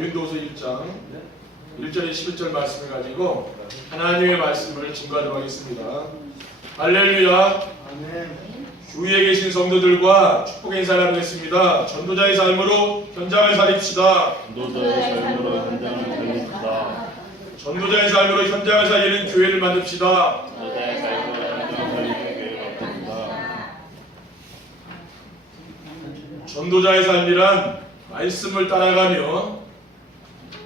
고린도서 1장 1절에 11절 말씀을 가지고 하나님의 말씀을 증거하도록 하겠습니다. 할렐루야. 주위에 계신 성도들과 축복의 인사를 나누겠습니다. 전도자의 삶으로 현장을 살립시다. 전도자의 삶으로 현장을 살립시다. 전도자의 삶으로 현장을 살리는 교회를 만듭시다. 전도자의 삶으로 현장을 살리는 교회를 만듭시다. 전도자의 삶이란 말씀을 따라가며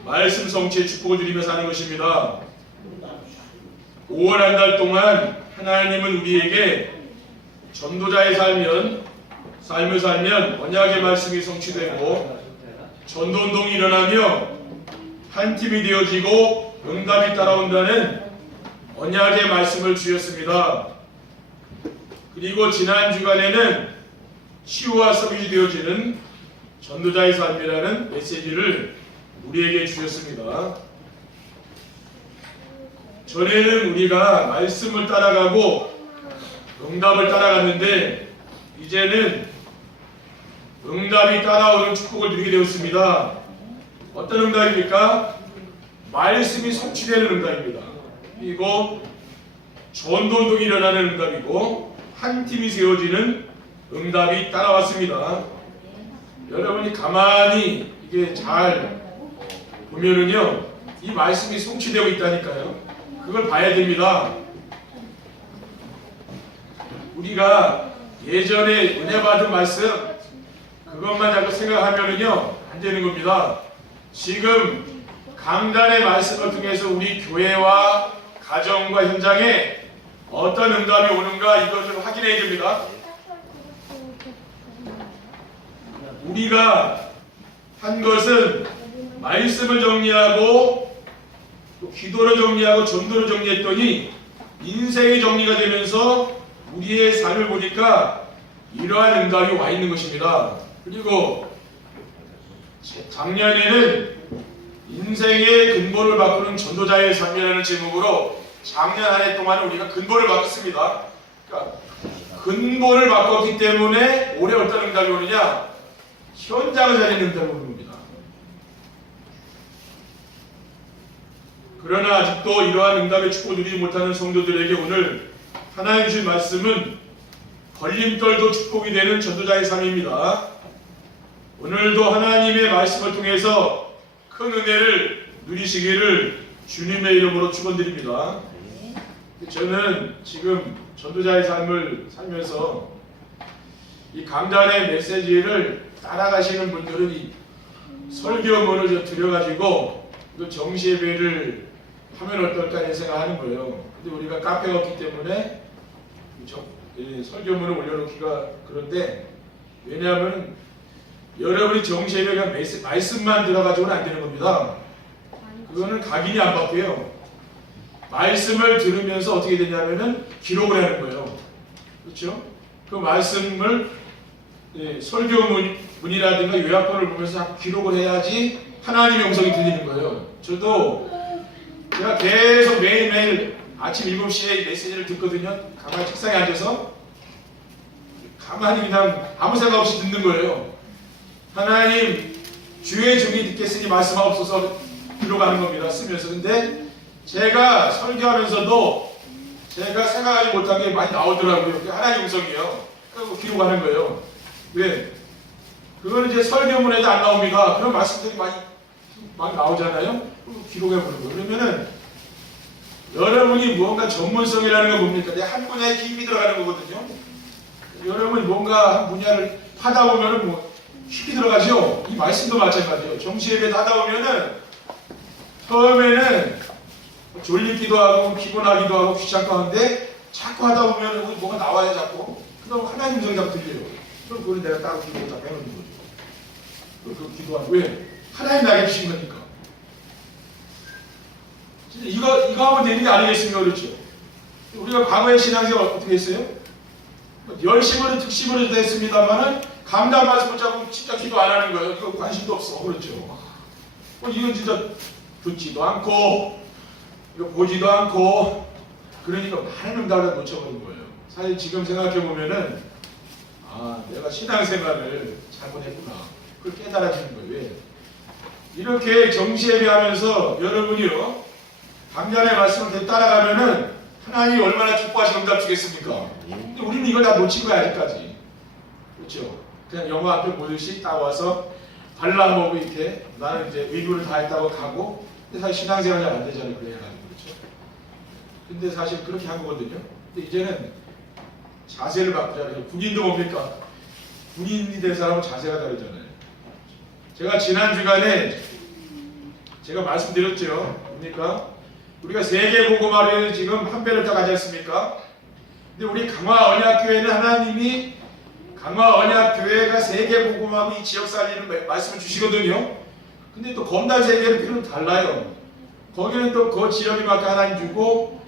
말씀 성취의 축복을 누리며 사는 것입니다. 5월 한 달 동안 하나님은 우리에게 전도자의 삶을 살면 언약의 말씀이 성취되고 전도운동이 일어나며 한 팀이 되어지고 응답이 따라온다는 언약의 말씀을 주셨습니다. 그리고 지난 주간에는 치유와 서밋이 되어지는 전도자의 삶이라는 메시지를 우리에게 주셨습니다. 전에는 우리가 말씀을 따라가고 응답을 따라갔는데 이제는 응답이 따라오는 축복을 누리게 되었습니다. 어떤 응답입니까? 말씀이 성취되는 응답입니다. 그리고 전도운동이 일어나는 응답이고 한 팀이 세워지는 응답이 따라왔습니다. 여러분이 가만히 이게 잘 보면은요, 이 말씀이 성취되고 있다니까요. 그걸 봐야 됩니다. 우리가 예전에 은혜 받은 말씀 그것만 자꾸 생각하면은요 안 되는 겁니다. 지금 강단의 말씀을 통해서 우리 교회와 가정과 현장에 어떤 응답이 오는가 이것을 확인해야 됩니다. 우리가 한 것은 말씀을 정리하고 또 기도를 정리하고 전도를 정리했더니 인생의 정리가 되면서 우리의 삶을 보니까 이러한 응답이 와 있는 것입니다. 그리고 작년에는 인생의 근본을 바꾸는 전도자의 삶이라는 제목으로 작년 한 해 동안 우리가 근본을 바꿨습니다. 그러니까 근본을 바꿨기 때문에 올해 어떤 응답이 오느냐? 현장을 살리는 응답이 오는 겁니다. 그러나 아직도 이러한 응답의 축복을 누리지 못하는 성도들에게 오늘 하나님 주신 말씀은 걸림돌도 축복이 되는 전도자의 삶입니다. 오늘도 하나님의 말씀을 통해서 큰 은혜를 누리시기를 주님의 이름으로 축원드립니다. 저는 지금 전도자의 삶을 살면서 이 강단의 메시지를 따라가시는 분들은 이 설교문을 드려가지고 정시예배를 하면 어떨까 이런 생각하는 거예요. 근데 우리가 카페가 없기 때문에 설교문을 올려놓기가 그런데, 왜냐하면 여러분이 정시예배가 말씀만 들어가지고는 안 되는 겁니다. 그거는 각인이 안 바뀌어요. 말씀을 들으면서 어떻게 되냐면은 기록을 하는 거예요. 그렇죠? 그 말씀을 설교문이라든가 요약본을 보면서 기록을 해야지 하나님의 음성이 들리는 거예요. 저도 제가 계속 매일매일 아침 7시에 메시지를 듣거든요. 가만히 책상에 앉아서 가만히 그냥 아무 생각 없이 듣는 거예요. 하나님, 주의 종이 듣겠으니 말씀하옵소서 기록하는 겁니다. 쓰면서. 근데 제가 설교하면서도 제가 생각하지 못한 게 많이 나오더라고요. 그게 하나님 음성이에요. 그리고 기록하는 거예요. 왜? 그거는 이제 설교문에도 안 나옵니다. 그런 말씀들이 많이 나오잖아요. 기록해보는 거예요. 그러면은 여러분이 무언가 전문성이라는 건 뭡니까? 한 분야에 힘이 들어가는 거거든요. 여러분이 뭔가 한 분야를 하다 보면은 힘이 들어가죠. 이 말씀도 마찬가지예요. 정시예배도 하다 보면은 처음에는 졸리기도 하고 피곤하기도 하고 귀찮고 하는데 자꾸 하다 보면은 뭐가 나와요 자꾸. 그럼 하나님 음성이 자꾸 들려요. 그럼 그걸 내가 따로 기도를 다 배우는 거죠. 그 기도하는 왜? 하나님 나에게 주신 거니까. 진짜 이거 하면 되는 게 아니겠습니까? 그렇죠? 우리가 과거의 신앙생활 어떻게 했어요? 열심으로 특심으로 됐습니다만은 강단 말씀 붙잡고 진짜 기도 안 하는 거예요. 이거 관심도 없어. 그렇죠? 이건 진짜 듣지도 않고 이거 보지도 않고 그러니까 많은 응답을 놓쳐버린 거예요. 사실 지금 생각해 보면은 내가 신앙생활을 잘못했구나. 그걸 깨달아지는 거예요. 왜? 이렇게 정시예배하면서 여러분이요 강단의 말씀을 계속 따라가면은 하나님이 얼마나 기뻐하시고 응답 주겠습니까? 근데 우리는 이걸 다 놓친 거야 아직까지. 그렇죠? 그냥 영화 앞에 보듯이 딱 와서 발라먹고 이렇게 나는 이제 의무를 다 했다고 가고, 근데 사실 신앙생활이 안 되잖아요. 그래가지고. 그렇죠? 근데 사실 그렇게 한 거거든요. 근데 이제는 자세를 바꾸자면 군인도 뭡니까? 군인이 된 사람은 자세가 다르잖아요. 제가 지난 주간에 제가 말씀드렸죠. 뭡니까? 우리가 세계복음화를 지금 한 배를 더 가지 않습니까? 근데 우리 강화언약교회는 하나님이 강화언약교회가 세계복음화하고 이 지역 살리는 말씀을 주시거든요. 근데 또 검단 세계는 필요는 달라요. 거기는 또 그 지역이 맞게 하나님 주고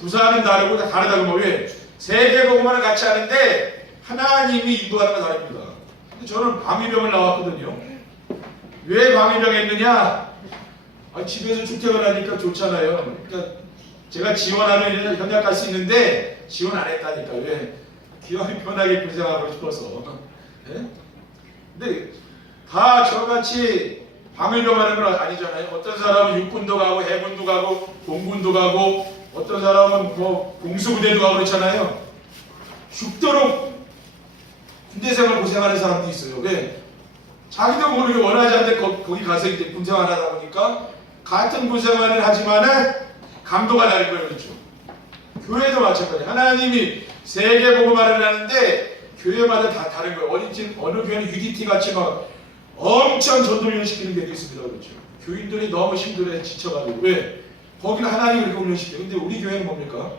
부사는 다르고 다 다르다고 뭐 왜? 세계복음화를 같이 하는데 하나님이 인도하는 건 다릅니다. 근데 저는 방위병을 나왔거든요. 왜 방위병 했느냐? 집에서 출퇴근하니까 좋잖아요. 그러니까 제가 지원하면 현역 갈 수 있는데 지원 안 했다니까. 왜? 기왕이 편하게 군생활하고 싶어서. 네? 근데 다 저같이 방위병 하는 건 아니잖아요. 어떤 사람은 육군도 가고 해군도 가고 공군도 가고 어떤 사람은 뭐 공수부대도 가고 그렇잖아요. 죽도록 군대생활 고생하는 사람도 있어요. 왜? 자기도 모르게 원하지 않는데 거기 가서 이제 군생활 하다 보니까 같은 군생활을 하지만은 감도가 다른 거예요. 그렇죠? 교회도 마찬가지. 하나님이 세계복음화를 하는데 교회마다 다 다른 거예요. 어느 교회는 UDT 같이 막 엄청 전도훈련 시키는 데도 있습니다. 그렇죠? 교인들이 너무 힘들어 지쳐가지고. 왜? 거기는 하나님이 그렇게 훈련시켜요. 근데 우리 교회는 뭡니까?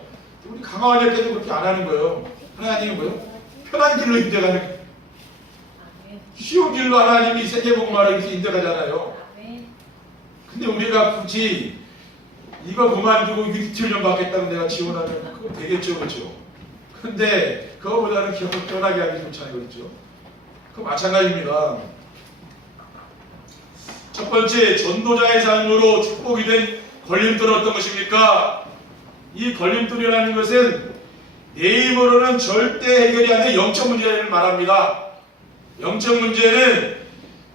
우리 강화할 때도 그렇게 안 하는 거예요. 하나님은 뭐예요? 편한 길로 인도가는 거예요. 쉬운 길로 하나님이 세계복음화를 이렇게 인도하잖아요. 근데 우리가 굳이 이거 그만두고 UDT 훈련 받겠다고 내가 지원하면 그거 되겠죠. 그렇죠? 근데 그거보다는 기억을 편하게 하기 좋잖아요. 그렇죠? 그거 마찬가지입니다. 첫 번째, 전도자의 삶으로 축복이 된 걸림돌은 어떤 것입니까? 이 걸림돌이라는 것은 내 힘으로는 절대 해결이 안 되는 영적 문제를 말합니다. 영적 문제는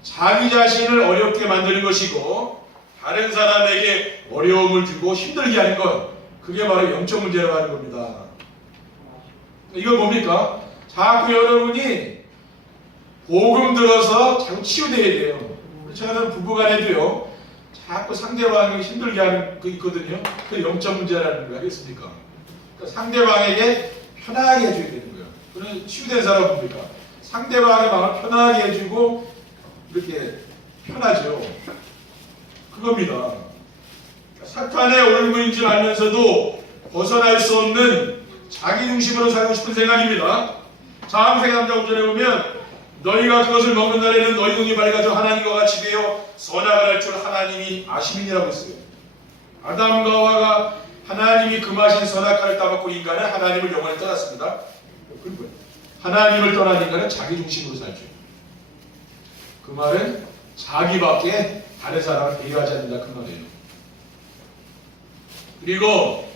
자기 자신을 어렵게 만드는 것이고 다른 사람에게 어려움을 주고 힘들게 하는 것, 그게 바로 영적 문제라고 하는 겁니다. 이건 뭡니까? 자꾸 여러분이 복음 들어서 자꾸 치유돼야 돼요. 저는 부부간에도요 자꾸 상대방이 힘들게 하는 거 있거든요. 그 영적 문제라는 거 알겠습니까? 그러니까 상대방에게 편하게 해줘야 되는 거예요. 그런 치유된 사람은 뭡니까? 상대방의 마음을 편하게 해주고 이렇게 편하죠. 그겁니다. 사탄의 올무인 줄 알면서도 벗어날 수 없는 자기 중심으로 살고 싶은 생각입니다. 창세기 3장 5절에 보면 너희가 그것을 먹는 날에는 너희 눈이 밝아져 하나님과 같이 되어 선악을 알 줄 하나님이 아심이니라고 했어요. 아담과 하와가 하나님이 금하신 선악과를 따먹고 인간은 하나님을 영원히 떠났습니다. 하나님을 떠난 인간은 자기 중심으로 살죠. 그 말은 자기밖에 다른 사람을 배려하지 않는다 그 말이에요. 그리고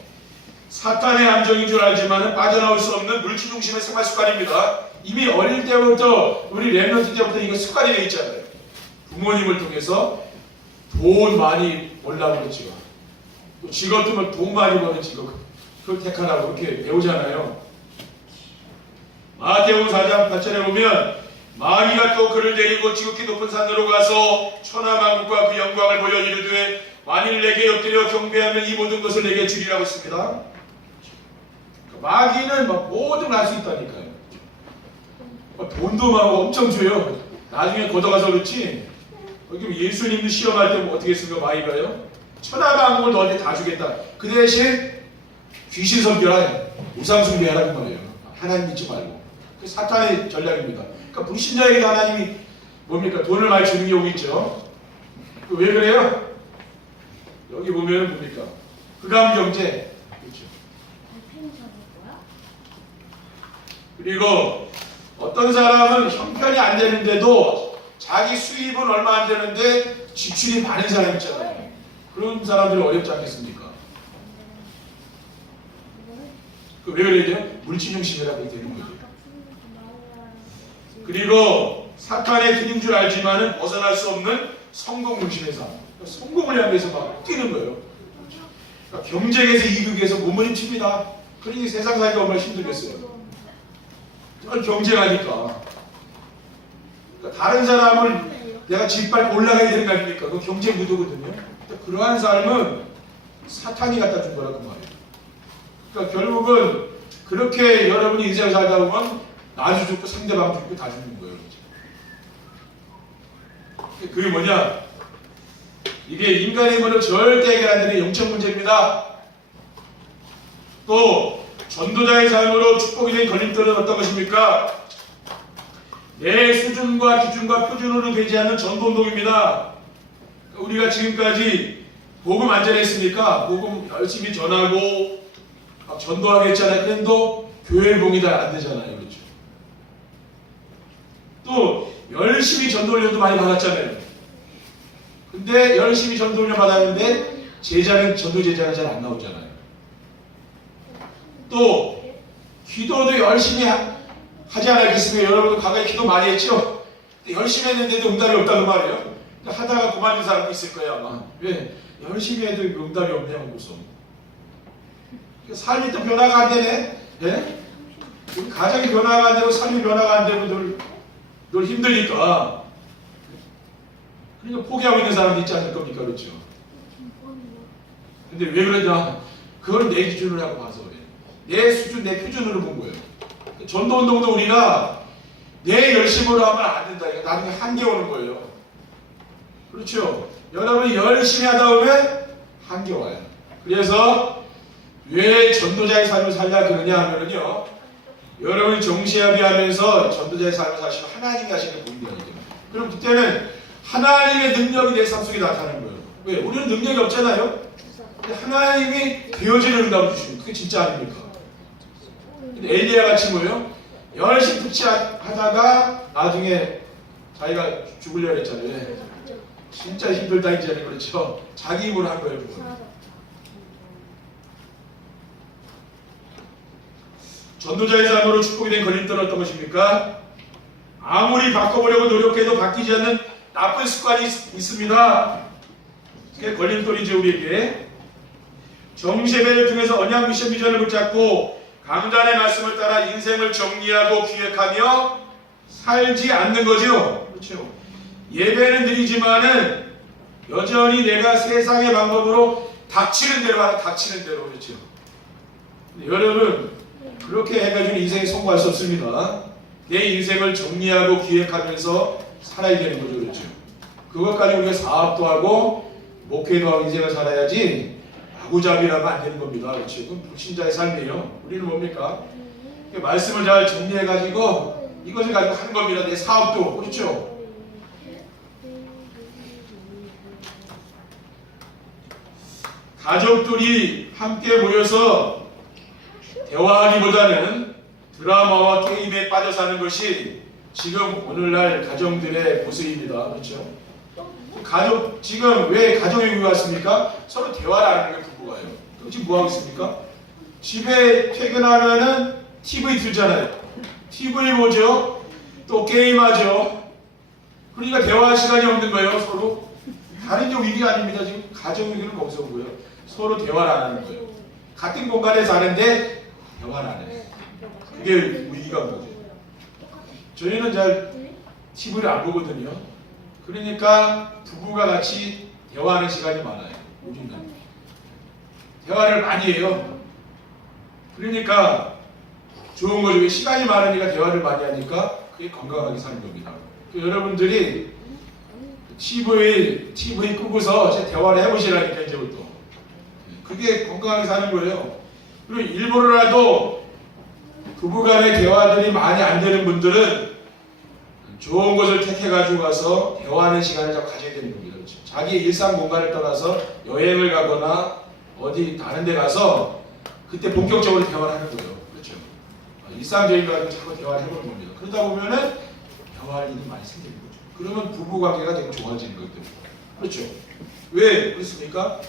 사탄의 함정인 줄 알지만 빠져나올 수 없는 물질 중심의 생활 습관입니다. 이미 어릴 때부터 우리 랩런트 때부터 이거 습관이 되어 있잖아요. 부모님을 통해서 돈 많이 벌라고 그러죠. 또 직업도 뭐 돈 많이 버는 직업 그걸 택하라고 이렇게 배우잖아요. 마태복음 4장 8절에 보면 마귀가 또 그를 데리고 지극히 높은 산으로 가서 천하만국과 그 영광을 보여 이르되 만일 내게 엎드려 경배하면 이 모든 것을 내게 주리라고 했습니다. 마귀는 막 모든 걸 할 수 있다니까요. 돈도 많고 엄청 줘요. 나중에 걷어가서 그렇지. 여기 예수님도 시험할 때 뭐 어떻게 했습니까? 마귀가요. 천하만국을 너한테 다 주겠다. 그 대신 귀신 섬겨라. 우상 숭배하라는 거예요. 하나님 믿지 말고. 그 사탄의 전략입니다. 그러니까 불신자에게도 하나님이 뭡니까? 돈을 많이 주는 경우 있죠. 왜 그래요? 여기 보면 뭡니까? 흑암경제. 그렇죠. 그리고 어떤 사람은 형편이 안 되는데도 자기 수입은 얼마 안 되는데 지출이 많은 사람 있잖아요. 그런 사람들은 어렵지 않겠습니까? 왜 그래야 돼요? 물질중심이라고 되는 거죠. 그리고 사탄의 길인 줄 알지만은 벗어날 수 없는 성공 중심의 삶. 성공을 향해서 막 뛰는 거예요. 그러니까 경쟁에서 이극에서 몸부림칩니다. 그러니 세상 살기가 얼마나 힘들겠어요. 경쟁하니까. 그러니까 다른 사람을 내가 짓밟고 올라가야 되는 거 아닙니까? 그 경쟁 구도거든요. 그러한 삶은 사탄이 갖다 준 거라고 말이에요. 그러니까 결국은 그렇게 여러분이 인생을 살다 보면 나도 죽고 상대방 죽고 다 죽는 거예요. 그게 뭐냐? 이게 인간의 힘으로 절대 해결 안 되는 영적 문제입니다. 또 전도자의 삶으로 축복이 된 걸림돌은 어떤 것입니까? 내 수준과 기준과 표준으로 되지 않는 전도운동입니다. 우리가 지금까지 복음 안 전했습니까? 복음 열심히 전하고 막 전도하겠잖아요. 그런데 교회 봉이 다 안 되잖아요. 그렇죠? 또 열심히 전도훈련도 많이 받았잖아요. 근데 열심히 전도훈련 받았는데 제자는 전도 제자가 잘 안 나오잖아요. 또 기도도 열심히 하지 않았겠습니까? 여러분도 과거에 기도 많이 했죠? 열심히 했는데도 응답이 없다는 말이에요. 하다가 그만둔 사람도 있을 거예요 아마. 왜? 열심히 해도 응답이 없냐고 무슨. 삶이 또 변화가 안 되네. 예? 가정이 변화가 안 되고 삶이 변화가 안 되고 늘 힘드니까. 그러니까 포기하고 있는 사람도 있지 않을 겁니까? 그렇죠? 근데 왜 그러냐? 그걸 내 기준으로 하고 봐서 그래. 내 수준, 내 표준으로 본 거예요. 전도운동도 우리가 내 열심으로 하면 안 된다. 나중에 한계 오는 거예요. 그렇죠? 여러분이 열심히 하다 보면 한계 와요. 그래서 왜 전도자의 삶을 살려 그러냐 하면요. 여러분이 정시합의하면서 전도자의 삶을 사시면 하나님이 하시는 분이거든요. 그럼 그때는 하나님의 능력이 내 삶 속에 나타나는 거예요. 왜? 우리는 능력이 없잖아요. 근데 하나님이 되어지는 응답을 주시는 그게 진짜 아닙니까? 근데 엘리야 같이 뭐예요? 열심히 푸치하다가 나중에 자기가 죽으려고 했잖아요. 진짜 힘들다 이제는. 그렇죠? 자기 힘으로 한 거예요. 그건. 전도자의 삶으로 축복이 된 걸림돌은 어떤 것입니까? 아무리 바꿔보려고 노력해도 바뀌지 않는 나쁜 습관이 있습니다. 그게 걸림돌이죠. 우리에게 정세배를 통해서 언약 미션 비전을 붙잡고 강단의 말씀을 따라 인생을 정리하고 기획하며 살지 않는 거죠. 그렇죠? 예배는 드리지만은 여전히 내가 세상의 방법으로 닥치는 대로 하는 닥치는 대로. 그렇죠? 여러분 그렇게 해가지고 인생에 성공할 수 없습니다. 내 인생을 정리하고 기획하면서 살아야 되는 거죠. 그렇죠? 그것까지 우리가 사업도 하고 목회도 하고 인생을 살아야지 아구잡이라면 안 되는 겁니다. 그렇죠? 그건 불신자의 삶이에요. 우리는 뭡니까? 말씀을 잘 정리해가지고 이것을 가지고 하는 겁니다. 내 사업도. 그렇죠? 가족들이 함께 모여서 대화하기보다는 드라마와 게임에 빠져 사는 것이 지금 오늘날 가정들의 모습입니다. 그렇죠? 가족, 지금 왜 가정에 왔습니까? 서로 대화를 안 하는 게 부부가요. 그럼 지금 뭐 하고 있습니까? 집에 퇴근하면은 TV 틀잖아요. TV 보죠. 또 게임하죠. 그러니까 대화할 시간이 없는 거예요. 서로. 다른 게 위기가 아닙니다. 지금 가정 위기는 거기서 오고요. 서로 대화를 안 하는 거예요. 같은 공간에 사는데 대화를 안 해요. 그게 위기가 온 거죠. 저희는 잘 TV를 안 보거든요. 그러니까 부부가 같이 대화하는 시간이 많아요. 요즘은 대화를 많이 해요. 그러니까 좋은 거죠. 시간이 많으니까 대화를 많이 하니까 그게 건강하게 사는 겁니다. 여러분들이 TV 끄고서 대화를 해보시라니까 이제부터. 그게 건강하게 사는 거예요. 그리고 일부러라도 부부간의 대화들이 많이 안 되는 분들은 좋은 곳을 택해가지고 가서 대화하는 시간을 좀 가져야 되는 겁니다. 그렇죠? 자기 일상 공간을 떠나서 여행을 가거나 어디 다른 데 가서 그때 본격적으로 대화를 하는 거예요. 그렇죠? 일상적인 거 가지고 자꾸 대화를 해보는 겁니다. 그러다 보면은 대화할 일이 많이 생기는 거죠. 그러면 부부 관계가 되게 좋아지는 거기 때문에. 그렇죠? 왜 그렇습니까?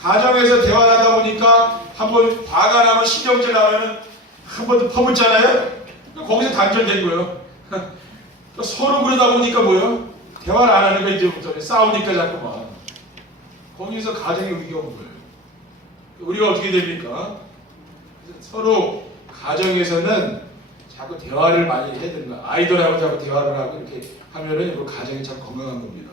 가정에서 대화를 하다 보니까 한번 화가 나면 신경질 나면은 한 번 더 퍼붓잖아요? 거기서 단절된 거예요. 서로 그러다 보니까 뭐예요? 대화를 안 하는 거 이제부터 싸우니까 자꾸만 거기서 가정의 위기가 온 거예요. 우리가 어떻게 됩니까? 서로 가정에서는 자꾸 대화를 많이 해야 되는 거야. 아이들하고 자꾸 대화를 하고 이렇게 하면은 그 가정이 참 건강한 겁니다.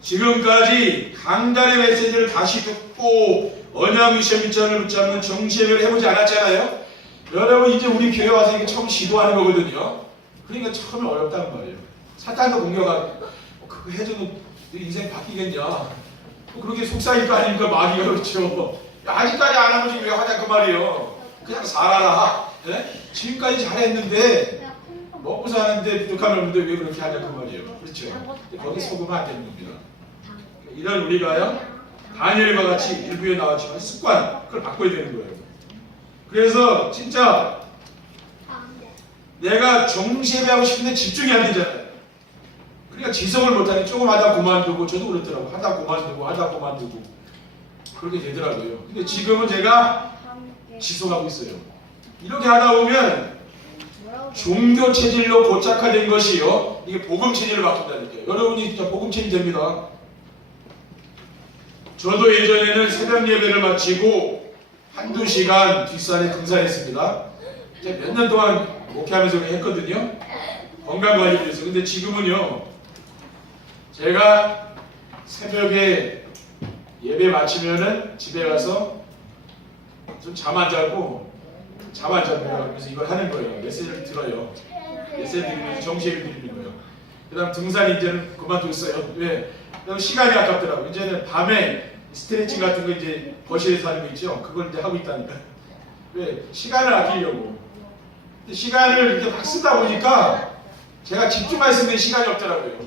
지금까지 강단의 메시지를 다시 듣고 언약 미션 밑장을 붙잡는 정시예배를 해보지 않았잖아요. 여러분 이제 우리 교회 와서 이게 처음 시도하는 거거든요. 그러니까 처음에 어렵단 말이에요. 사탄도 공격하고 그거 해줘도 너 인생 바뀌겠냐. 또 그렇게 속삭일 거 아닙니까? 마귀가 그렇죠. 아직까지 안 하면 왜 하냐 그 말이에요. 그냥 살아라. 네? 지금까지 잘했는데 먹고 사는데 부족함이 없는데 왜 그렇게 하냐 그 말이에요. 그렇죠. 거기 속으면 안 되는 겁니다. 이런 우리가요 다니엘과 같이 일부에 나왔지만 습관 그걸 바꿔야 되는 거예요. 그래서 진짜 내가 정시예배하고 싶은데 집중이 안 되잖아요. 그러니까 지성을 못하니 조금 하다 그만두고 저도 그렇더라고. 하다 그만두고 그렇게 되더라고요. 근데 지금은 제가 지속하고 있어요. 이렇게 하다 보면 종교 체질로 고착화된 것이요 이게 복음 체질을 바꾼다니까요. 여러분이 진짜 복음 체질 됩니다. 저도 예전에는 새벽 예배를 마치고 한두 시간 뒷산에 등산했습니다. 몇 년 동안 목회하면서 했거든요. 건강관리를 위해서. 근데 지금은요 제가 새벽에 예배 마치면은 집에 가서 좀 잠 안 자고 그래서 이걸 하는 거예요. 메시지를 들어요. 메시지 들으면서 정시예배 드리는 거예요. 그 다음 등산 이제는 그만뒀어요. 왜? 시간이 아깝더라고요. 이제는 밤에 스트레칭 같은 거 이제 거실에서 하는 거 있죠. 그걸 이제 하고 있다니까. 왜? 시간을 아끼려고. 근데 시간을 이렇게 막 쓰다 보니까 제가 집중할 수 있는 시간이 없더라고요.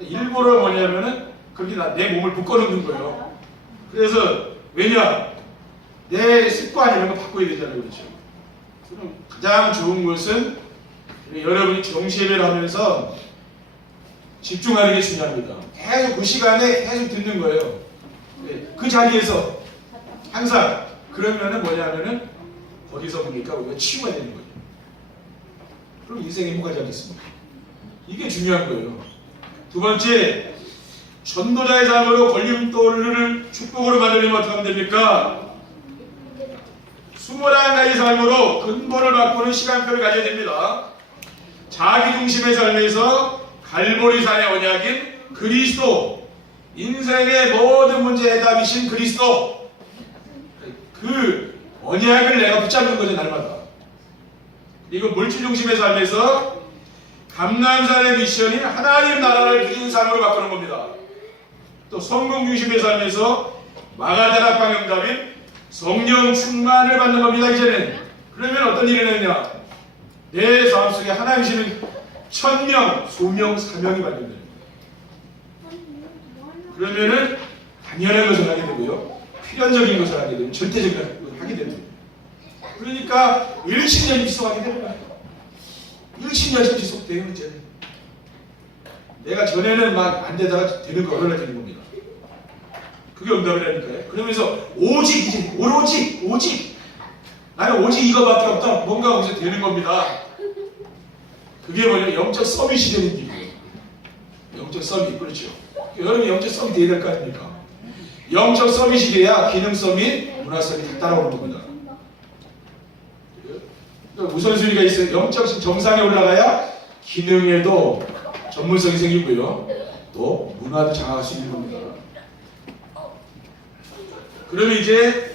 일부러 뭐냐면은 그렇게 내 몸을 묶어놓는 거예요. 그래서 왜냐? 내 습관 이런 거 바꿔야 되잖아요. 그렇죠? 그럼 가장 좋은 것은 여러분이 정시예배를 하면서 집중하는 게 중요합니다. 계속 그 시간에 계속 듣는 거예요. 그 자리에서 항상 그러면은 뭐냐면은 거기서 보니까 우리가 치유가 되는 거예요. 그럼 인생이 행복하지 않겠습니까? 이게 중요한 거예요. 두 번째, 전도자의 삶으로 걸림돌을 축복으로 만들면 어떻게 하면 됩니까? 21가지 삶으로 근본을 바꾸는 시간표를 가져야 됩니다. 자기중심의 삶에서 갈보리산의 언약인 그리스도, 인생의 모든 문제의 해답이신 그리스도, 그 언약을 내가 붙잡는 거죠, 날마다. 그리고 물질중심의 삶에서 감람산의 미션인 하나님 나라를 누리는 삶으로 바꾸는 겁니다. 또 성공중심의 삶에서 마가다락 방향답인 성령 충만을 받는 겁니다. 이제는. 그러면 어떤 일이 되느냐? 내 삶 속에 하나님이시는 천명, 소명, 사명이 발견됩니다. 그러면은 당연한 것을 하게 되고요. 필연적인 것을 하게 되고 절대적인 것을 하게 됩니다. 그러니까 일신년이 지속하게 되는 거예요. 일신년이 지속돼요. 이제는. 내가 전에는 막 안 되다가 되는 거 얼마나 되는 겁니다. 그게 응답이라니까요. 그러면서 오직 이제 오직 나는 오직 이거밖에 없다. 뭔가 거기서 되는 겁니다. 그게 뭐냐면 영적 서밋이 되는 길이에요. 영적 서밋, 그렇죠. 여러분이 영적 서밋 돼야 될 거 아닙니까? 영적 서밋이 돼야 기능 서밋, 문화 서밋 다 따라오는 겁니다. 우선순위가 있어요. 영적 정상에 올라가야 기능에도 전문성이 생기고요. 또 문화도 장악할 수 있는 겁니다. 그러면 이제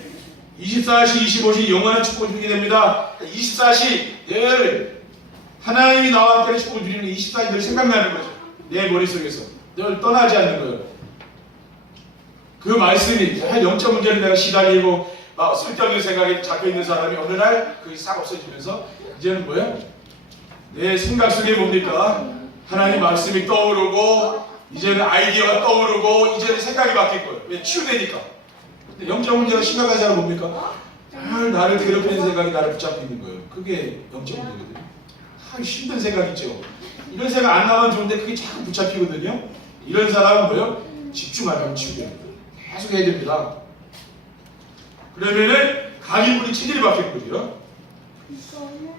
24시, 25시 영원한 축복을 누리게 됩니다. 24시 늘 하나님이 나와 함께 축복을 누리는 24시 늘 생각나는 거죠. 내 머릿속에서 늘 떠나지 않는 거예요. 그 말씀이 영적 문제를 내가 시달리고 막 쓸데없는 생각에 잡혀있는 사람이 어느 날 그게 싹 없어지면서 이제는 뭐야? 내 생각 속에 뭡니까? 하나님 말씀이 떠오르고 이제는 아이디어가 떠오르고 이제는 생각이 바뀔 거예요. 왜? 치유되니까. 근데 영적 문제가 심각한 사람 뭡니까? 늘 나를 괴롭히는 생각이 나를 붙잡고 있는 거예요. 그게 영적 문제거든요. 힘든 생각 있죠. 이런 생각 안 나면 좋은데 그게 자꾸 붙잡히거든요. 이런 사람은 뭐예요? 집중하면 치유됩니다. 계속 해야 됩니다. 그러면은 각인물이 체질이 바뀌는 거죠.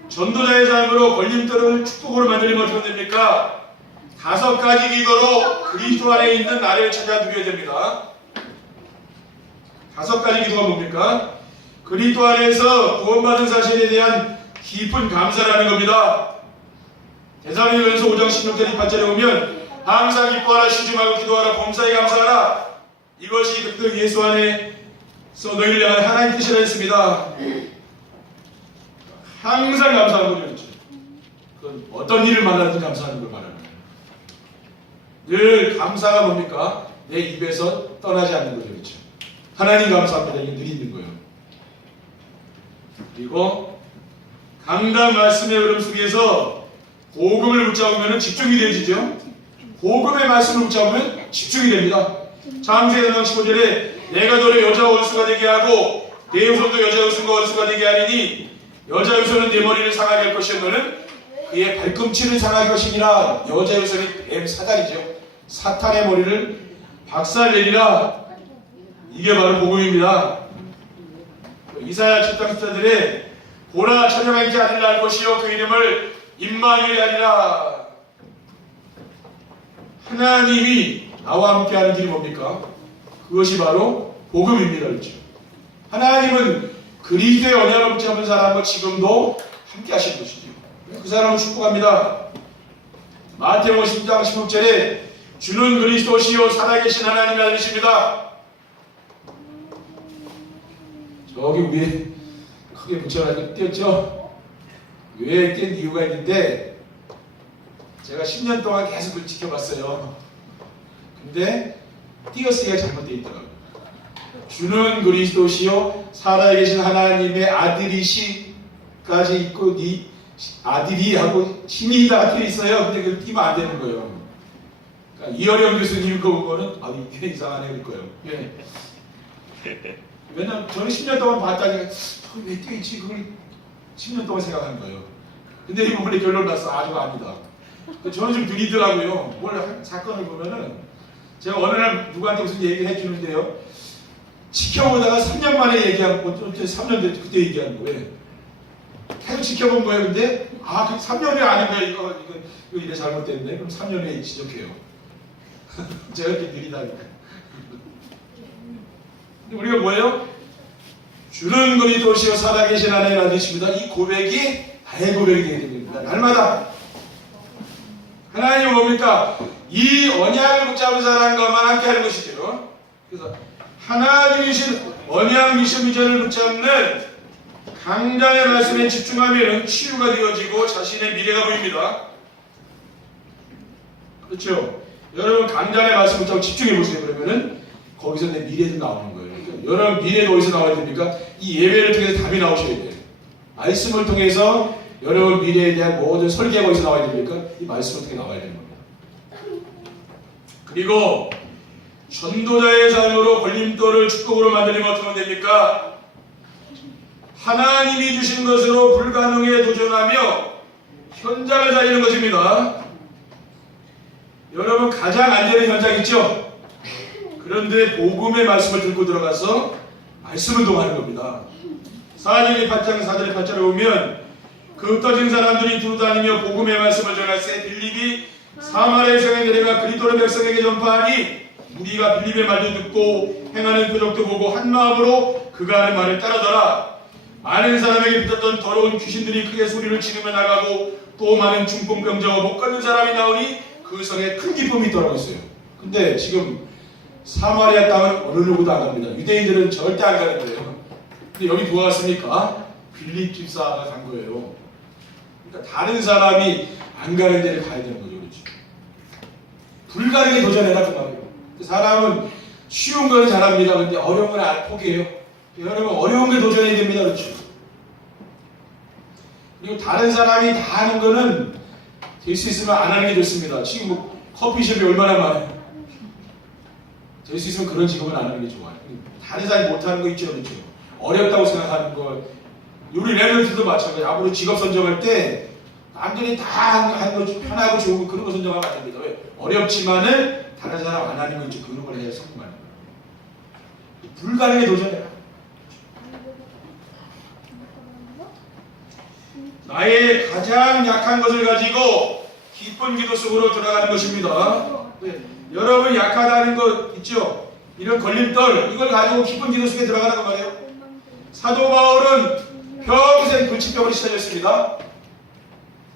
전도자의 삶으로 걸림돌을 축복으로 만들면 어떻게 됩니까? 5가지 기도로 그리스도 안에 있는 나를 찾아 누려야 됩니다. 5가지 기도가 뭡니까? 그리스도 안에서 구원받은 사실에 대한 깊은 감사라는 겁니다. 데살로니가전서 5장 16절 18절에 보면 항상 기뻐하라, 신중하고 기도하라, 범사에 감사하라. 이것이 그리스도 예수 안에서 너희를 향한 하나님의 뜻이라 했습니다. 항상 감사하는 거죠. 그렇죠? 그건 어떤 일을 만나든 감사하는 걸 말하는 거예요. 늘 감사가 뭡니까? 내 입에서 떠나지 않는 거죠. 그렇죠? 하나님 감사합니다. 이게 늘 있는 거예요. 그리고 강단 말씀의 흐름 속에서 복음을 붙잡으면 집중이 되어지죠. 복음의 말씀을 붙잡으면 집중이 됩니다. 창세기 4장 15절에 내가 너를 여자 원수가 되게 하고 내 후손도 여자 원수가 되게 하리니 여자 유손은 내 머리를 상하게 할 것이요 너는 그의 발꿈치를 상하게 할 것이니라. 여자 유손이 뱀 사단이죠. 사탄의 머리를 박살내리라. 이게 바로 복음입니다. 이사야 7장 14절에 보라 천여가 이제 아들 낳을 것이요 그 이름을 임마누엘 하리라. 하나님이 나와 함께하는 길이 뭡니까? 그것이 바로 복음입니다. 그렇죠? 하나님은 그리스도의 언약을 붙잡은 사람과 지금도 함께 하시는 것이죠. 그 사람을 축복합니다. 마태복음 10장 16절에 주는 그리스도시요 살아계신 하나님의 아들이십니다. 저기 위에 크게 붙여가지고 띄었죠? 왜 띄은 이유가 있는데 제가 10년 동안 계속 그걸 지켜봤어요. 근데 띄었으니까 잘못되어 있더라고요. 주는 그리스도시요 살아계신 하나님의 아들이시까지 있고 네 아들이 하고 신이다 띄어 있어요. 근데 그걸 띄면 안 되는 거예요. 그러니까 이어령 교수님 그거는 이게 이상하네 그럴 거예요. 예. 왜냐면 저는 10년 동안 봤다니까 왜 띄어있지 그걸 10년 동안 생각한 거예요. 근데 이번에 결론 났어. 아주 아니다. 저는 좀 느리더라고요. 뭘 사건을 보면은 제가 어느 날 누구한테 무슨 얘기를 해주는데요. 지켜보다가 3년 만에 얘기한 거, 3년 됐 그때 얘기한 거예요. 계속 지켜본 거예요. 근데 그 3년 후에 아는 거예요. 이거 이래 잘못됐네. 그럼 3년 후에 지적해요. 제가 이렇게 느리다니까. 근데 우리가 뭐예요? 주는 그리스도시요 살아계신 하나님 아들이십니다. 이 고백이 나의 고백이 되야 됩니다. 날마다 하나님은 뭡니까? 이 언약을 붙잡은 사람과만 함께 하는 것이죠. 그래서 하나님이 주신 언약 미션 비전을 붙잡는 강단의 말씀에 집중하면 치유가 되어지고 자신의 미래가 보입니다. 그렇죠? 여러분 강단의 말씀 붙잡고 집중해 보세요. 그러면은 거기서 내 미래도 나오는 거예요. 그러니까 여러분 미래도 어디서 나와야 됩니까? 이 예배를 통해서 답이 나오셔야 돼요. 말씀을 통해서 여러분 미래에 대한 모든 설계가 어디서 나와야 됩니까? 이 말씀을 통해 나와야 되는 겁니다. 그리고 전도자의 삶으로 걸림돌을 축복으로 만들면 어떻게 됩니까? 하나님이 주신 것으로 불가능에 도전하며 현장을 살리는 것입니다. 여러분 가장 안 되는 현장 있죠? 그런데 복음의 말씀을 들고 들어가서 말씀 운동하는 겁니다. 사도행전 8장 4절에 8절에 보면 그 흩어진 사람들이 두루다니며 복음의 말씀을 전할세 빌립이 사마리아 성에 내려가 그리스도의 백성에게 전파하니 무리가 빌립의 말도 듣고 행하는 표적도 보고 한 마음으로 그가 하는 말을 따르더라. 많은 사람에게 붙었던 더러운 귀신들이 크게 소리를 지르며 나가고 또 많은 중풍병자와 못 걷는 사람이 나오니 그 성에 큰 기쁨이 있더라고 했어요. 근데 지금 사마리아 땅은 어느 누구도 안 갑니다. 유대인들은 절대 안 가는 거예요. 근데 여기 누가 갔습니까? 빌립 집사가 간 거예요. 그러니까 다른 사람이 안 가는 데를 가야 되는 거죠. 그렇죠? 불가능에 도전해라 그 말이에요. 사람은 쉬운 거는 잘합니다. 근데 어려운 건 포기해요. 여러분 어려운 게 도전해야 됩니다. 그렇죠? 그리고 다른 사람이 다 하는 거는 될 수 있으면 안 하는 게 좋습니다. 지금 뭐 커피숍이 얼마나 많아요. 될 수 있으면 그런 직업은 안 하는 게 좋아요. 다른 사람이 못하는 거 있죠. 그렇죠? 어렵다고 생각하는 거. 우리 랩런트도 마찬가지예요. 앞으로 직업 선정할 때 남들이 다 하는 거 편하고 좋은 거 그런 거 선정하면 안 됩니다. 왜? 어렵지만은 다른 사람 안 하는 거 있죠. 그런 걸 해야 성공하는 거예요. 불가능에 도전해라. 나의 가장 약한 것을 가지고 기쁜 기도 속으로 들어가는 것입니다. 네. 여러분 약하다는 거 있죠? 이런 걸림돌 이걸 가지고 기쁜 기도 속에 들어가는 거 말이에요. 사도 바울은 평생 불치병으로 시달렸습니다.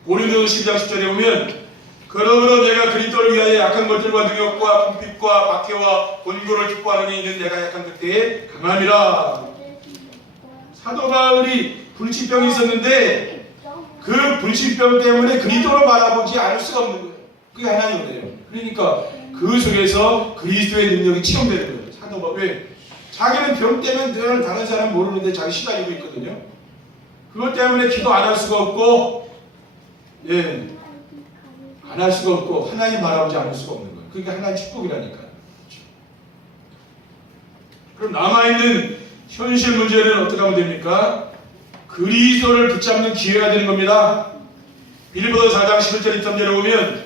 고린도서 12장 10절에 보면 그러므로 내가 그리스도를 위하여 약한 것들과 능욕과 궁핍과 박해와 곤고를 기뻐하느니 이는 내가 약한 그때에 강함이라. 사도 바울이 불치병이 있었는데 그 불치병 때문에 그리스도를 바라보지 않을 수가 없는 거예요. 그게 하나님의 은혜예요. 그러니까 그 속에서 그리스도의 능력이 체험되는 거예요. 사도 바울 왜? 자기는 병 때문에 늘 다른 사람 모르는데 자기 시달리고 있거든요. 그것 때문에 기도 안 할 수가 없고 안 할 수가 없고 하나님 바라보지 않을 수가 없는 거예요. 그게 하나님의 축복이라니까요. 그럼 남아있는 현실 문제는 어떻게 하면 됩니까? 그리스도를 붙잡는 기회가 되는 겁니다. 빌립보서 4장 11절 2절에 보면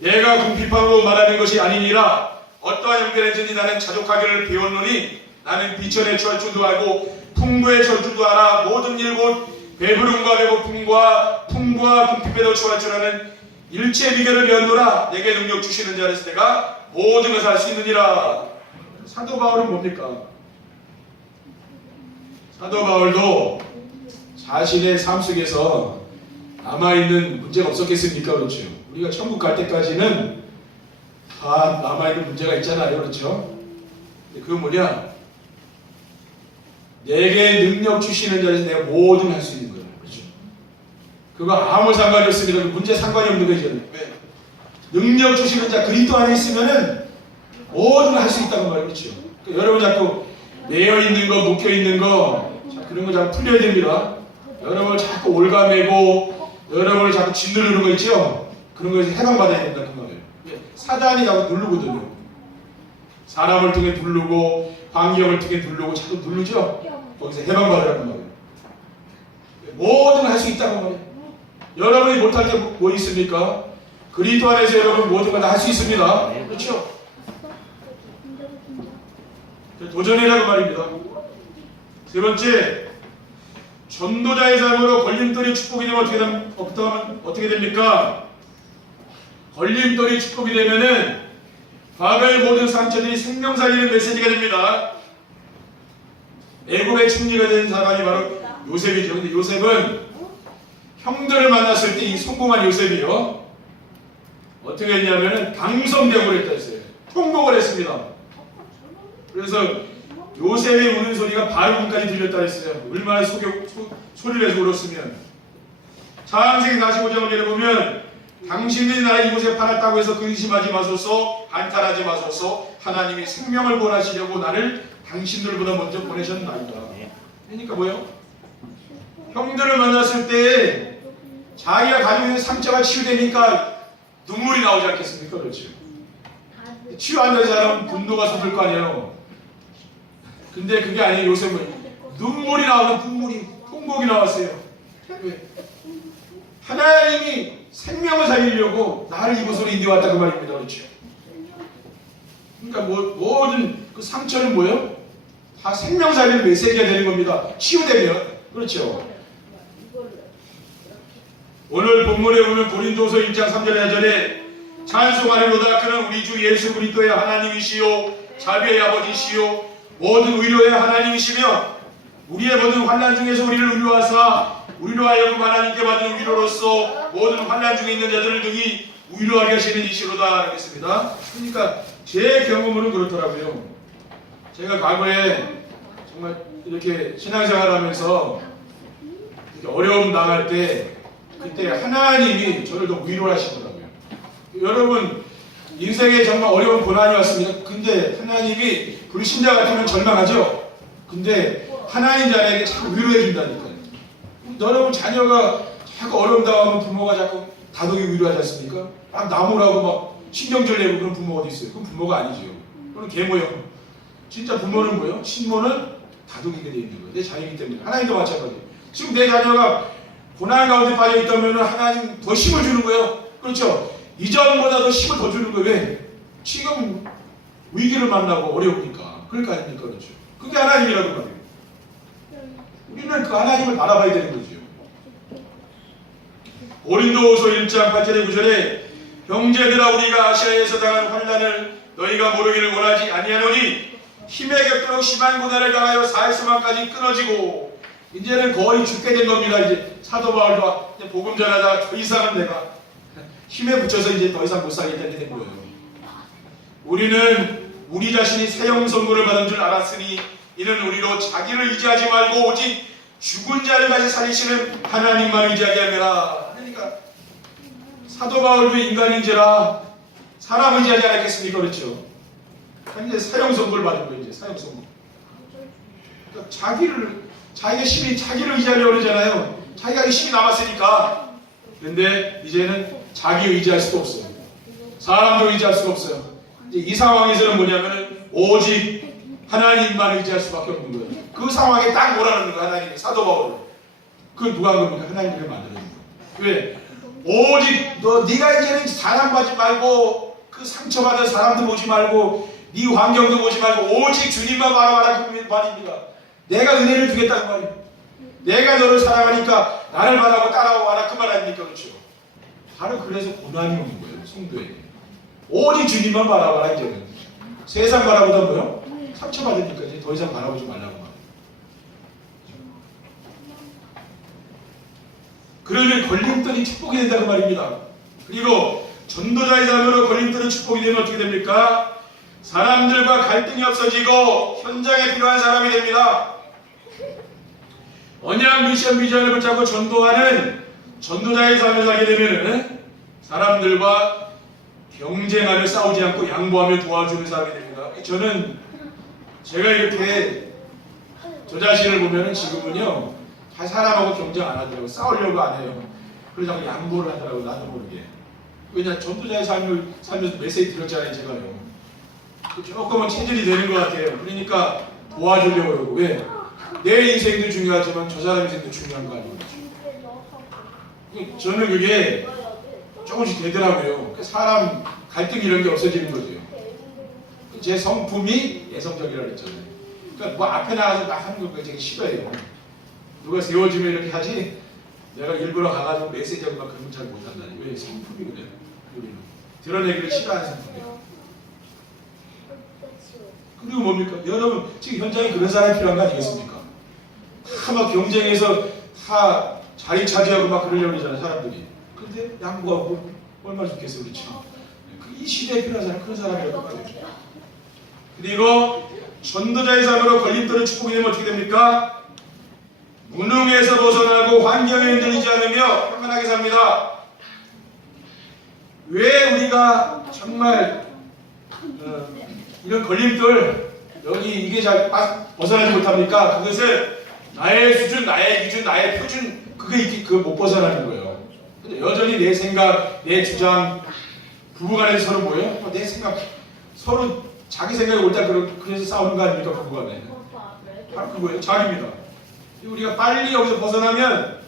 내가 궁핍함으로 말하는 것이 아니니라 어떠한 형편에든지 나는 자족하기를 배웠노니 나는 비천에 처할 줄도 알고 풍부에 처할 줄도 알아 모든 일 곧 배부름과 배고픔과 풍부와 궁핍에도 처할 줄 아는 일체 비결을 배웠노라 내게 능력 주시는 자라서 내가 모든 것을 할 수 있느니라. 사도 바울은 뭡니까? 사도 바울도 자신의 삶 속에서 남아있는 문제가 없었겠습니까? 그렇죠. 우리가 천국 갈 때까지는 다 남아있는 문제가 있잖아요. 그렇죠. 그건 뭐냐? 내게 능력 주시는 자에서 내가 뭐든 할 수 있는 거예요. 그렇죠. 그거 아무 상관이 없습니다. 그 문제 상관이 없는 거죠. 왜? 능력 주시는 자 그리스도 안에 있으면은 뭐든 할 수 있다는 말이에요. 그렇죠. 그러니까 여러분 자꾸 매여 있는 거, 묶여 있는 거, 그런 거 자꾸 풀려야 됩니다. 여러분을 자꾸 올가매고 여러분을 자꾸 짓누르는 거 있죠? 그런 거에서 해방받아야 된다 그 말이에요. 사단이 자꾸 누르거든요. 사람을 통해 누르고 환경을 통해 누르고 자꾸 누르죠? 거기서 해방받으라는 말이에요. 뭐든 할 수 있다는 말이에요. 여러분이 못할 게 뭐 있습니까? 그리스도 안에서 여러분 모든 걸 다 할 수 있습니다. 그렇죠? 도전이라고 말입니다. 세 번째, 전도자의 삶으로 걸림돌이 축복이 되면 어떻게 됩니까? 걸림돌이 축복이 되면은 과거의 모든 상처들이 생명 살리는 메시지가 됩니다. 애굽의 총리가 된 사람이 바로 요셉이죠. 근데 요셉은 형들을 만났을 때 이 성공한 요셉이요. 어떻게 했냐면은 당선되고 했다 했어요. 통곡을 했습니다. 그래서 요셉이 우는 소리가 바로군까지 들렸다 했어요. 얼마나 소리를 내서 울었으면. 창세기 45장을 보면 당신들이 나를 이곳에 팔았다고 해서 근심하지 마소서 한탄하지 마소서 하나님이 생명을 보내시려고 나를 당신들보다 먼저 보내셨나이다. 그러니까 뭐요? 형들을 만났을 때 자기가 가지고 있는 상처가 치유되니까 눈물이 나오지 않겠습니까? 그렇죠. 치유 안 된 사람은 분노가 쏟을 거 아니에요. 근데 그게 아니에요. 요셉은 눈물이 나오면 눈물이 통곡이 나왔어요. 왜? 하나님이 생명을 살리려고 나를 이곳으로 인도왔다 그 말입니다. 그렇죠. 그러니까 모든 그 상처는 뭐예요? 다 생명 살리는 메시지가 되는 겁니다. 치유되면. 그렇죠. 오늘 본문에 보면 고린도서 1장 3절에 4절에 찬송하리로다 그는 우리 주 예수 그리스도의 하나님이시요 자비의 아버지시요 모든 의로의 하나님이시며 우리의 모든 환난 중에서 우리를 의로하사 우리로 하여금 하나님께 받은 위로로서 모든 환난 중에 있는 자들을 능히 위로하게 하시는 이시로다 하겠습니다. 그러니까 제 경험으로는 그렇더라고요. 제가 과거에 정말 이렇게 신앙생활하면서 이렇게 어려움 당할 때 그때 하나님이 저를 더 위로를 하시더라고요. 여러분 인생에 정말 어려운 고난이 왔습니다. 근데 하나님이 불신자 같으면 절망하죠. 근데 하나님 자녀에게 자꾸 위로해 준다니까요. 여러분 자녀가 자꾸 어려움 당하면 부모가 자꾸 다독이 위로하지 않습니까? 막 나무라고 막 신경질 내고 그런 부모가 어디 있어요? 그건 부모가 아니죠. 그건 계모형. 진짜 부모는 뭐예요? 신모는 다독이게 되어 있는 거예요. 내 자녀이기 때문에. 하나님도 마찬가지예요. 지금 내 자녀가 고난 가운데 빠져 있다면 하나님 더 힘을 주는 거예요. 그렇죠? 이전보다 더 힘을 더 주는 거예요. 왜? 지금 위기를 만나고 어려우니까. 그럴 거 아닙니까? 그렇죠? 그게 하나님이라고 말이에요. 우리는 그 하나님을 바라봐야 되는 거죠. 고린도후서 1장 8절에 9절에 형제들아 우리가 아시아에서 당한 환난을 너희가 모르기를 원하지 아니하노니 힘에 격도록 심한 고난을 당하여 사회수만까지 끊어지고 이제는 거의 죽게 된 겁니다. 이제 사도 바울도 이제 복음 전하다가 더 이상은 내가 힘에 붙여서 이제 더 이상 못 살겠다는 된 거예요. 우리는 우리 자신이 사형 선고를 받은 줄 알았으니 이는 우리로 자기를 의지하지 말고 오직 죽은 자를 다시 살리시는 하나님만 의지하게 하느라. 그러니까 사도 바울도 인간인지라 사람 의지하지 않았겠습니까? 그렇죠? 이제 사형 선고를 받은 거예요. 이제 사형 선고. 그러니까 자기가 힘이 자기를 의지하려고 그러잖아요. 자기가 힘이 남았으니까. 근데 이제는 자기 의지할 수도 없어요. 사람도 의지할 수가 없어요. 이제 이 상황에서는 뭐냐면 오직 하나님만 의지할 수밖에 없는 거예요. 그 상황에 딱 뭐라는 거예요. 하나님이 사도 바울. 그 누가 한 겁니까? 하나님이 만드는 거예요. 왜? 오직 네가 이제는 사람 보지 말고 그 상처받은 사람도 보지 말고 네 환경도 보지 말고 오직 주님만 바라봐라. 그 말입니다. 내가 은혜를 주겠다는 말이에요. 내가 너를 사랑하니까 나를 바라고 따라와라. 그 말 아닙니까? 그렇죠? 바로 그래서 고난이 오는 거예요. 성도에게. 오직 주님만 바라봐라. 이제는 세상 바라보다 뭐요? 상처받으니까 이제 더 이상 바라보지 말라고 말해요. 그러면 걸림돌이 축복이 된다고 말입니다. 그리고 전도자의 삶으로 걸림돌은 축복이 되면 어떻게 됩니까? 사람들과 갈등이 없어지고 현장에 필요한 사람이 됩니다. 언약 미션 비전을 붙잡고 전도하는 전도자의 삶을 살게 되면 사람들과 경쟁하며 싸우지 않고 양보하며 도와주는 사람이 됩니다. 저는 제가 이렇게 저 자신을 보면 지금은요 다 사람하고 경쟁 안 하더라고요. 싸우려고 안 해요. 그러자고 양보를 하더라고요. 나도 모르게. 왜냐 전도자의 삶을 살면서 메시지 들었잖아요. 제가요. 조금은 체질이 되는 것 같아요. 그러니까 도와주려고 그러고. 왜? 내 인생도 중요하지만 저 사람 인생도 중요한 거 아니에요. 저는 그게 조금씩 되더라고요. 사람 갈등 이런 게 없어지는 거죠. 제 성품이 예성적이라고 했잖아요. 그러니까 뭐 앞에 나가서 막 하는 거 되게 싫어해요. 누가 세워주면 이렇게 하지 내가 일부러 가가지고 메시지하고 막 그런 건 잘 못한다니. 왜? 성품이거든. 우리는 드러내기를 싫어하는 성품이에요. 그리고 뭡니까? 여러분 지금 현장에 그런 사람이 필요한 거 아니겠습니까? 다 막 경쟁해서 다 자리 차지하고 막 그러려고 하잖아요. 사람들이. 근데 양보하고 얼마나 좋겠어요. 그렇죠? 이 시대에 필요한 사람 그런 사람이라고 말해요. 그리고 전도자의 삶으로 걸림돌을 축복이 되면 어떻게 됩니까? 무능에서 벗어나고 환경에 흔들리지 않으며 평안하게 삽니다. 왜 우리가 정말 이런 걸림돌 여기 이게 잘 벗어나지 못합니까? 그것을 나의 수준, 나의 기준, 나의 표준 그거 못 벗어나는 거예요. 근데 여전히 내 생각, 내 주장 부부간에서 서로 뭐예요? 내 생각 서로 자기 생각이 옳다 그래서 싸우는 거 아닙니까? 부부간에. 바로 그거예요. 자기입니다. 우리가 빨리 여기서 벗어나면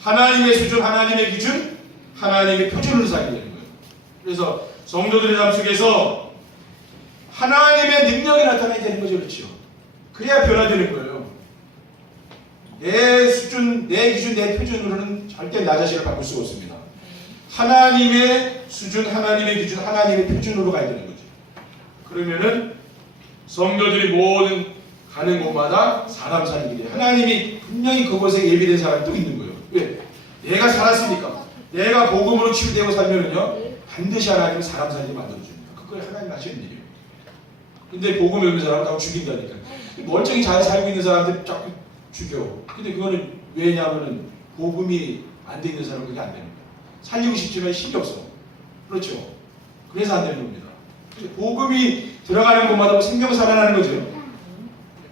하나님의 수준, 하나님의 기준, 하나님의 표준으로 살게 되는 거예요. 그래서 성도들의 삶 속에서 하나님의 능력이 나타나야 되는 거죠. 그렇죠? 그래야 변화되는 거예요. 내 수준, 내 기준, 내 표준으로는 절대 나 자신을 바꿀 수가 없습니다. 하나님의 수준, 하나님의 기준, 하나님의 표준으로 가야 되는 거죠. 그러면은 성도들이 모든 가는 곳마다 사람 살리게 돼요. 하나님이 분명히 그곳에 예비된 사람이 또 있는 거예요. 왜? 내가 살았으니까. 내가 복음으로 치유되고 살면은요 반드시 하나님은 사람 살리게 만들어줍니다. 그걸 하나님 하시는 일이에요. 근데 복음이 없는 사람은 다 죽인다니까. 멀쩡히 잘 살고 있는 사람들 자꾸 죽여. 근데 그거는 왜냐하면은 복음이 안 돼 있는 사람은 그게 안 되는 거예요. 살리고 싶지만 힘이 없어. 그렇죠? 그래서 안 되는 겁니다. 복음이 들어가는 곳마다 생명 살아나는 거죠.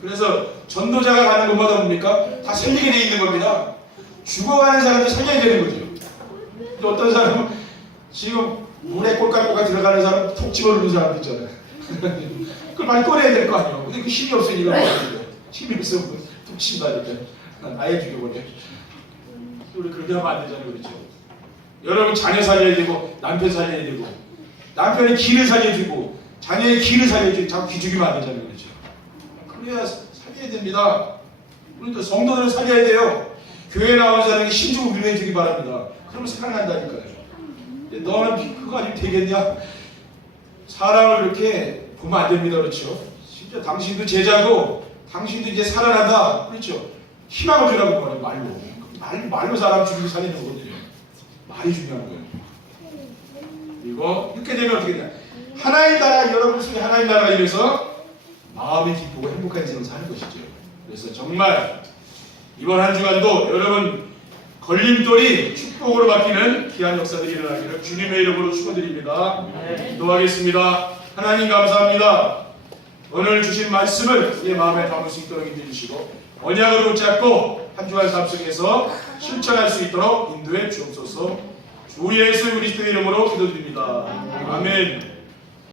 그래서 전도자가 가는 곳마다 뭡니까? 다 살리게 돼 있는 겁니다. 죽어가는 사람도 살려야 되는 거죠. 근데 어떤 사람은 지금 물에 꼴깍꼴깍 들어가는 사람 톡 집어넣는 사람도 있잖아요. 그걸 많이 꺼내야 될 거 아니에요. 근데 그 힘이 없으니까 힘이 없으면 톡 친다 이렇게 아예 죽여버려. 우리 그렇게 하면 안 되잖아요. 그렇죠? 여러분 자녀 살려야 되고 남편 살려야 되고 남편의 기를 살려주고 자녀의 기를 살려주고 자꾸 기죽이면 안 되잖아요. 그렇죠? 그래야 살려야 됩니다. 그러니까 성도들을 살려야 돼요. 교회 나온 사람이 신중을 위로해 주기 바랍니다. 그러면 사랑한다니까요. 너는 그거 아니면 되겠냐? 사람을 이렇게 보면 안 됩니다. 그렇죠? 진짜 당신도 제자고 당신도 이제 살아난다. 그렇죠? 희망을 주라고 말해요. 말로 사람 죽이고 살리는 거거든요. 말이 중요한 거예요. 그리고 이렇게 되면 어떻게 되냐? 하나님 나라, 여러분 속에 하나님 나라가 이래서 마음이 기쁘고 행복한 인생을 사는 것이죠. 그래서 정말 이번 한 주간도 여러분 걸림돌이 축복으로 바뀌는 귀한 역사들이 일어나기를 주님의 이름으로 축원드립니다. 기도하겠습니다. 하나님 감사합니다. 오늘 주신 말씀을 우리의 마음에 담을 수 있도록 인도해 주시고 언약으로 붙잡고 한 주간 삶 속에서 실천할 수 있도록 인도해 주옵소서. 주 예수 그리스도의 이름으로 기도드립니다. 아멘.